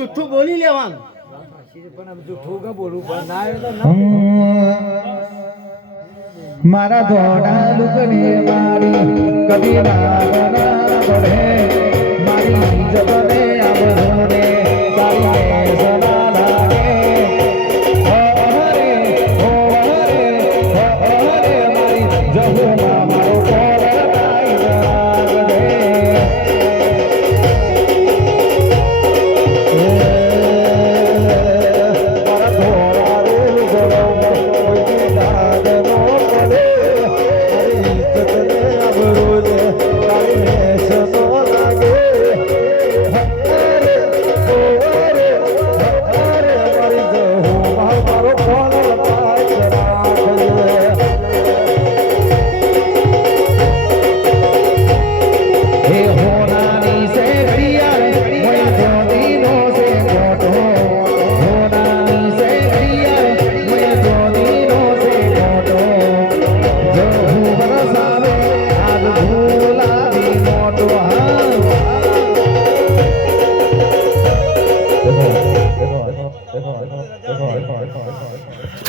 જુઠ્ઠું બોલી લેવાનું. મારા ધોડા લુકડી મારી કદી ના પડે, મારી જબરે આવો રે સલા લાગે. હો રે હો રે હો રે મારી જબરે ไปก่อนครับไปก่อนครับไปก่อนไปก่อนไปก่อน